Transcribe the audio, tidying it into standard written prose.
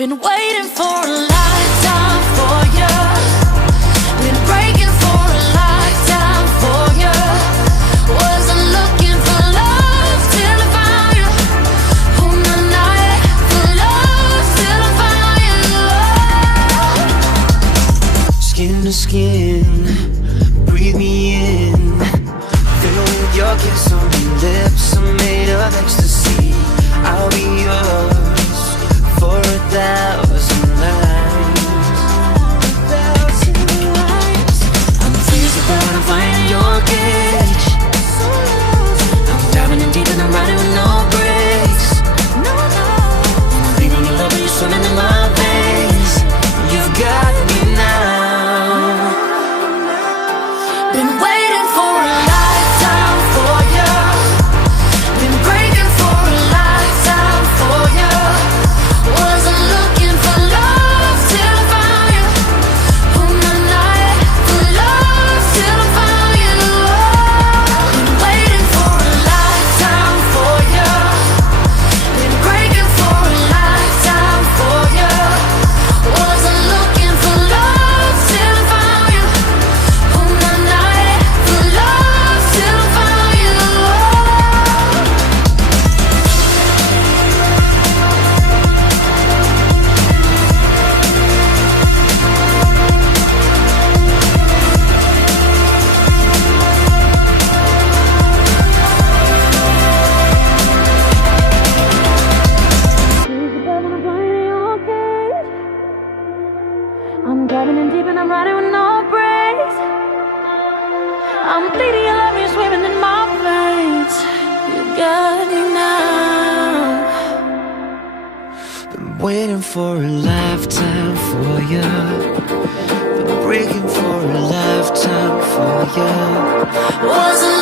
Been waiting for a lifetime for you. Been breaking for a lifetime for you. Wasn't looking for love till I found you. On the night for love till I found you. Skin to skin, breathe me in. Fill with your kiss on your lips. I'm made of ecstasy. I'll be yours for 1,000 nights. I'm tears about when I'm flying in your cage. I'm diving in deep and I'm riding with no brakes. And I'm bleeding your love when you're swimming in my veins. You've got me now. Been waiting for a lifetime for you. Been breaking for a lifetime for you. Wasn't looking for love till I found you. On the night for love till I found you. Been waiting for a lifetime for you. Been breaking for a lifetime for you. Wasn't looking for love till I found you. On the night for love till I found you. I'm diving in deep and I'm riding with no brakes. I'm bleeding your love, you're swimming in my veins. You got me now. Been waiting for a lifetime for you. Been breaking for a lifetime for you. Wasn't